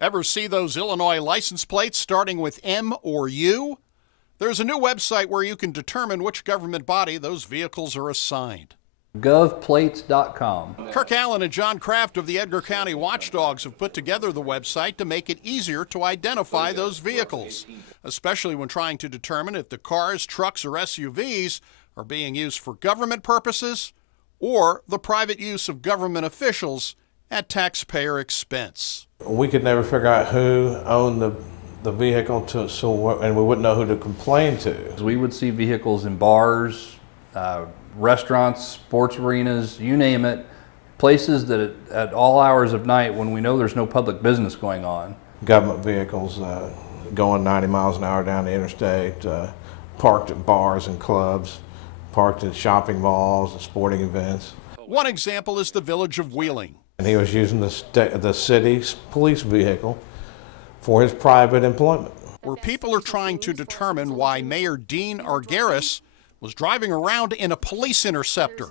Ever see those Illinois license plates starting with M or U? There's a new website where you can determine which government body those vehicles are assigned. Govplates.com. Kirk Allen and John Kraft of the Edgar County Watchdogs have put together the website to make it easier to identify those vehicles, especially when trying to determine if the cars, trucks, or SUVs are being used for government purposes or the private use of government officials at taxpayer expense. We could never figure out who owned the vehicle, and we wouldn't know who to complain to. We would see vehicles in bars, restaurants, sports arenas, you name it, places that at all hours of night when we know there's no public business going on. Government vehicles going 90 miles an hour down the interstate, parked at bars and clubs, parked at shopping malls and sporting events. One example is the village of Wheeling. And he was using the city's police vehicle for his private employment. Where people are trying to determine why Mayor Dean Argyris was driving around in a police interceptor.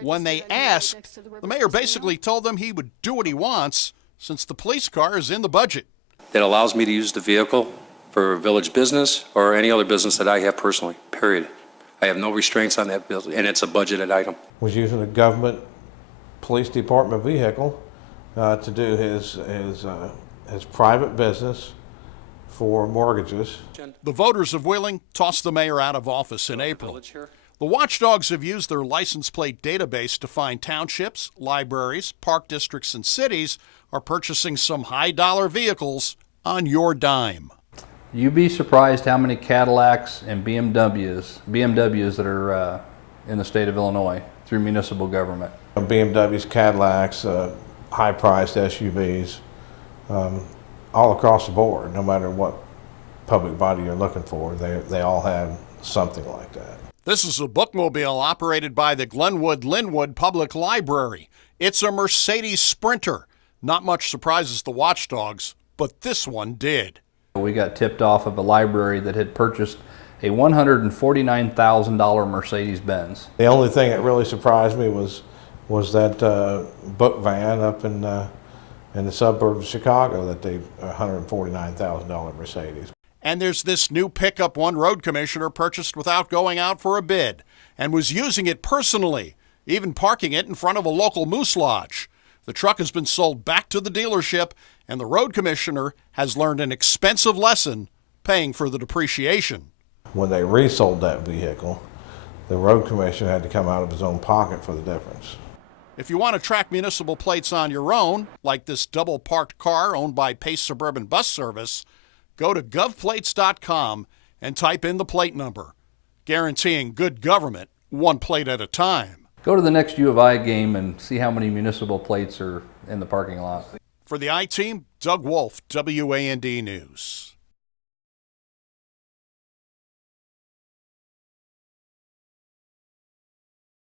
When they asked, the mayor basically told them he would do what he wants since the police car is in the budget. It allows me to use the vehicle for village business or any other business that I have personally, period. I have no restraints on that bill, and it's a budgeted item. Was using a government police department vehicle to do his private business for mortgages. The voters of Wheeling tossed the mayor out of office in April. The watchdogs have used their license plate database to find townships, libraries, park districts, and cities are purchasing some high-dollar vehicles on your dime. You'd be surprised how many Cadillacs and BMWs that are in the state of Illinois through municipal government. BMWs, Cadillacs, high-priced SUVs, all across the board, no matter what public body you're looking for, they all have something like that. This is a bookmobile operated by the Glenwood-Linwood Public Library. It's a Mercedes Sprinter. Not much surprises the watchdogs, but this one did. We got tipped off of a library that had purchased a $149,000 Mercedes-Benz. The only thing that really surprised me was that book van up in the suburbs of Chicago, that they $149,000 Mercedes. And there's this new pickup one road commissioner purchased without going out for a bid and was using it personally, even parking it in front of a local moose lodge. The truck has been sold back to the dealership, and the road commissioner has learned an expensive lesson paying for the depreciation. When they resold that vehicle, the road commissioner had to come out of his own pocket for the difference. If you want to track municipal plates on your own, like this double-parked car owned by Pace Suburban Bus Service, go to govplates.com and type in the plate number, guaranteeing good government one plate at a time. Go to the next U of I game and see how many municipal plates are in the parking lot. For the I-Team, Doug Wolfe, WAND News.